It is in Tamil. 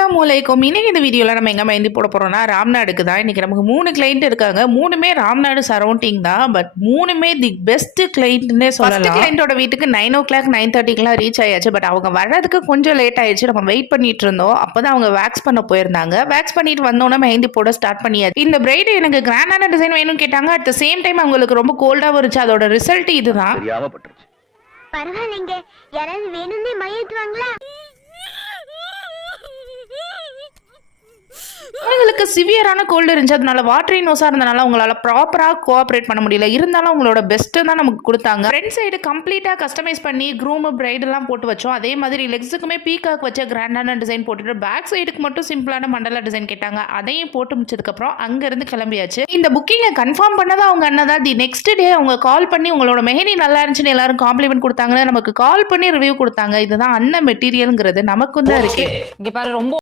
அஸ்ஸலாமுஅலைக்கும். இன்னைக்கு இந்த வீடியோல நம்ம எங்க மெஹந்தி போட போறோம்னா ராம்நாடுக்கு தான். இன்னைக்கு நமக்கு 3 கிளையண்ட் இருக்காங்க. 3மே ராம்நாடு சரௌண்டிங் தான். பட் 3மே தி பெஸ்ட் கிளையண்ட்னே சொல்லலாம். ஃபர்ஸ்ட் கிளையண்டோட வீட்டுக்கு 9:00 9:30க்குலாம் ரீச் ஆயாச்சு. பட் அவங்க வர்றதுக்கு கொஞ்சம் லேட் ஆயிடுச்சு. நம்ம வெயிட் பண்ணிட்டு இருந்தோம். அப்பதான் அவங்க வேக்ஸ் பண்ண போயிருந்தாங்க. வேக்ஸ் பண்ணிட்டு வந்தோன்னே மெஹந்தி போட ஸ்டார்ட் பண்ணியாச்சு. இந்த பிரைட் எனக்கு கிராண்டான டிசைன் வேணும்னு கேட்டாங்க. அட் த சேம் டைம் அவங்களுக்கு ரொம்ப கோல்டாவும் இருந்துச்சு. அதோட ரிசல்ட் இதுதான். பரவாயில்லைங்க, யாராவது வேணும்னே மையத்துவாங்களா? அவங்களுக்கு சிவியரான கோல்டு இருந்துச்சு. அதனால வாட்டரி நோஸா இருந்தனால அவங்களால ப்ராப்பரா கோஆப்ரேட் பண்ண முடியல. இருந்தாலும் அவங்களோட பெஸ்ட்டு தான் நமக்கு கொடுத்தாங்க. ஃப்ரண்ட் சைடு கம்ப்ளீட்டா கஸ்டமைஸ் பண்ணி க்ரூம் பிரைட் எல்லாம் போட்டு வச்சோம். அதே மாதிரி லெக்ஸுக்குமே பீகாக் வச்ச கிராண்டான டிசைன் போட்டுட்டு பேக் சைடுக்கு மட்டும் சிம்பிளான மண்டலா டிசைன் கேட்டாங்க. அதையும் போட்டு முடிச்சதுக்கு அப்புறம் அங்க இருந்து கிளம்பியாச்சு. இந்த புக்கிங்கை கன்ஃபார்ம் பண்ணதா அவங்க அண்ணன் தான். தி நெக்ஸ்ட் டே அவங்க கால் பண்ணி உங்களோட மெஹந்தி நல்லா இருந்துச்சுன்னு எல்லாரும் காம்ப்ளிமெண்ட் கொடுத்தாங்க. நமக்கு கால் பண்ணி ரிவ்யூ கொடுத்தாங்க. இதுதான் அண்ணன் மெட்டீரியல்ங்கிறது நமக்கு தான் இருக்கு. இங்க பாரு, ரொம்ப